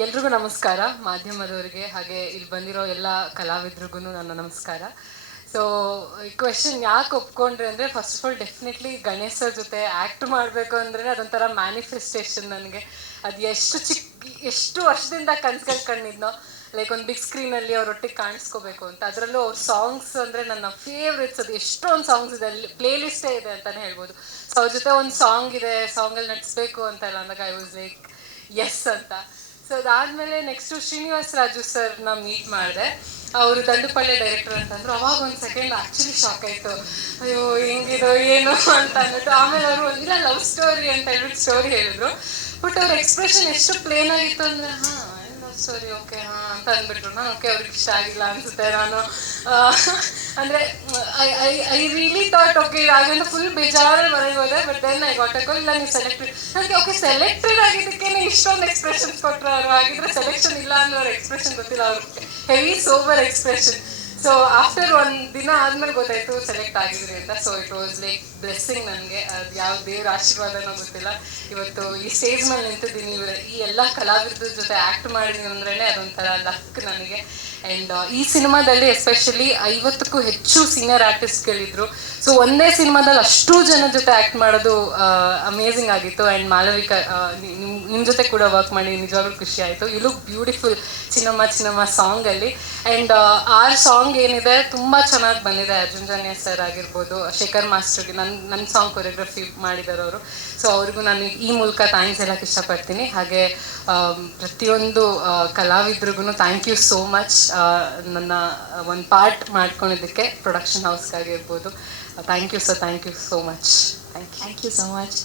ಎಲ್ರಿಗೂ ನಮಸ್ಕಾರ. ಮಾಧ್ಯಮದವರಿಗೆ ಹಾಗೆ ಇಲ್ಲಿ ಬಂದಿರೋ ಎಲ್ಲ ಕಲಾವಿದ್ರಿಗೂ ನನ್ನ ನಮಸ್ಕಾರ. ಸೊ ಈ ಕ್ವೆಶನ್ ಯಾಕೆ ಒಪ್ಕೊಂಡ್ರೆ ಅಂದರೆ first of all definitely Ganesha ಜೊತೆ ಆ್ಯಕ್ಟ್ ಮಾಡಬೇಕು ಅಂದರೆ ಅದೊಂಥರ ಮ್ಯಾನಿಫೆಸ್ಟೇಷನ್ ನನಗೆ. ಅದು ಎಷ್ಟು ಚಿಕ್ಕ ಎಷ್ಟು ವರ್ಷದಿಂದ ಕನ್ಸುಗಳು ಕಂಡಿದ್ನೋ ಲೈಕ್ ಒಂದು ಬಿಗ್ ಸ್ಕ್ರೀನಲ್ಲಿ ಅವರೊಟ್ಟಿಗೆ ಕಾಣಿಸ್ಕೋಬೇಕು ಅಂತ. ಅದರಲ್ಲೂ ಅವ್ರ ಸಾಂಗ್ಸ್ ಅಂದರೆ ನನ್ನ ಫೇವ್ರೆಟ್ಸ್ ಅದು ಎಷ್ಟೊಂದು ಸಾಂಗ್ಸ್ ಇದೆ. ಅಲ್ಲಿ ಪ್ಲೇ ಲಿಸ್ಟೇ ಇದೆ ಅಂತಲೇ ಹೇಳ್ಬೋದು. ಸೊ ಅವ್ರ ಜೊತೆ ಒಂದು ಸಾಂಗ್ ಇದೆ ಸಾಂಗಲ್ಲಿ ನಟಿಸ್ಬೇಕು ಅಂತ ಎಲ್ಲ ಅಂದಾಗ ಐ ವಾಸ್ ಲೈಕ್ ಎಸ್ ಅಂತ. ಸೊ ಅದಾದ್ಮೇಲೆ ನೆಕ್ಸ್ಟ್ ಶ್ರೀನಿವಾಸ್ ರಾಜು ಸರ್ನ ಮೀಟ್ ಮಾಡಿದೆ. ಅವರು ದಂಡುಪಳ್ಳಿ ಡೈರೆಕ್ಟರ್ ಅಂತಂದ್ರು, ಅವಾಗ ಒಂದು ಸೆಕೆಂಡ್ ಆಕ್ಚುಲಿ ಶಾಕ್ ಆಯಿತು. ಅಯ್ಯೋ, ಹೆಂಗಿದೋ, ಏನು ಅಂತ ಅಂದ್ಬಿಟ್ಟು ಆಮೇಲೆ ಅವರು ಒಂದಿಲ್ಲ ಲವ್ ಸ್ಟೋರಿ ಅಂತ ಹೇಳ್ಬಿಟ್ಟು ಸ್ಟೋರಿ ಹೇಳಿದ್ರು. ಬಟ್ ಅವ್ರ ಎಕ್ಸ್ಪ್ರೆಷನ್ ಎಷ್ಟು ಪ್ಲೇನ್ ಆಗಿತ್ತು ಅಂದ್ರೆ, ಹಾಂ ಲವ್ ಸ್ಟೋರಿ ಓಕೆ ಹಾ, ಅಂತ ಅಂದ್ಬಿಟ್ರು. ನಾನು ಓಕೆ ಅವ್ರಿಗೆ ಇಷ್ಟ ಆಗಿಲ್ಲ ಅನ್ಸುತ್ತೆ ನಾನು. ಅಂದ್ರೆ I I really thought okay ಆಗಿಂದ ಫುಲ್ ಬೇಜಾರಲ್ಲಿ ಮನೆಗೆ ಹೋದೆ ಬಟ್ ದೆನ್ ಐ ಗಾಟ್ ಅಕೋ ಇಲ್ಲ, ನೀವು ಸೆಲೆಕ್ಟೆಡ್ ನನಗೆ ಓಕೆ ಸೆಲೆಕ್ಟೆಡ್ ಆಗಿದ್ದಕ್ಕೆ ಇಷ್ಟೊಂದು ಎಕ್ಸ್ಪ್ರೆಷನ್ಸ್ ಕೊಟ್ಟರು ಅವರು ಹಾಗಿದ್ರೆ ಸೆಲೆಕ್ಷನ್ ಇಲ್ಲ ಅನ್ನೋ ಎಕ್ಸ್ಪ್ರೆಷನ್ ಗೊತ್ತಿಲ್ಲ ಅವ್ರು heavy sober expression so after ಒಂದು ದಿನ ಆದ್ಮೇಲೆ ಗೊತ್ತಾಯ್ತು ಸೆಲೆಕ್ಟ್ ಆಗಿದ್ರಿ ಅಂತ. So it was like blessing ನನಗೆ ಅದು ಯಾವ ದೇವ್ರ ಆಶೀರ್ವಾದನೋ ಗೊತ್ತಿಲ್ಲ. ಇವತ್ತು ಈ ಸ್ಟೇಜ್ ಮೇಲೆ ನಿಂತಿದ್ದೀನಿ. ಈ ಎಲ್ಲ ಕಲಾವಿದ್ರ ಜೊತೆ ಆ್ಯಕ್ಟ್ ಮಾಡಿದ್ದೀನಿ ಅಂದ್ರೇ ಅದೊಂಥರ ಲಕ್ ನನಗೆ. ಆ್ಯಂಡ್ ಈ ಸಿನಿಮಾದಲ್ಲಿ ಎಸ್ಪೆಷಲಿ ಐವತ್ತಕ್ಕೂ ಹೆಚ್ಚು ಸೀನಿಯರ್ ಆರ್ಟಿಸ್ಟ್ಗಳಿದ್ರು ಸೊ ಒಂದೇ ಸಿನಿಮಾದಲ್ಲಿ ಅಷ್ಟು ಜನ ಜೊತೆ ಆಕ್ಟ್ ಮಾಡೋದು ಅಮೇಝಿಂಗ್ ಆಗಿತ್ತು. ಅಂಡ್ ಮಾಲವಿಕಾ ನಿಮ್ಮ ಜೊತೆ ಕೂಡ ವರ್ಕ್ ಮಾಡಿ ನಿಜವಾಗ್ಲೂ ಖುಷಿ ಆಯಿತು. ಯು ಲುಕ್ ಬ್ಯೂಟಿಫುಲ್ ಚಿನ್ನಮ್ಮ ಚಿನ್ನಮ್ಮ ಸಾಂಗಲ್ಲಿ ಆ್ಯಂಡ್ ಆ ಸಾಂಗ್ ಏನಿದೆ ತುಂಬ ಚೆನ್ನಾಗಿ ಬಂದಿದೆ. ಅರ್ಜುನ್ ಸರ್ ಆಗಿರ್ಬೋದು ಶೇಖರ್ ಮಾಸ್ಟರ್ಗೆ ನನ್ನ ನನ್ನ ಸಾಂಗ್ ಕೊರಿಯೋಗ್ರಫಿ ಮಾಡಿದ್ದಾರೆ ಅವರು. ಸೊ ಅವ್ರಿಗೂ ನಾನು ಈ ಮೂಲಕ ಥ್ಯಾಂಕ್ಸ್ ಹೇಳಕ್ಕೆ ಇಷ್ಟಪಡ್ತೀನಿ. ಹಾಗೆ ಪ್ರತಿಯೊಂದು ಆ, ಕಲಾವಿದ್ರಿಗೂ ಥ್ಯಾಂಕ್ ಯು ಸೋ ಮಚ್ ನನ್ನ ಒಂದು ಪಾರ್ಟ್ ಮಾಡ್ಕೊಂಡಿದ್ದಕ್ಕೆ production ಹೌಸ್ಗಾಗಿರ್ಬೋದು thank you sir thank you so much thank thank you so much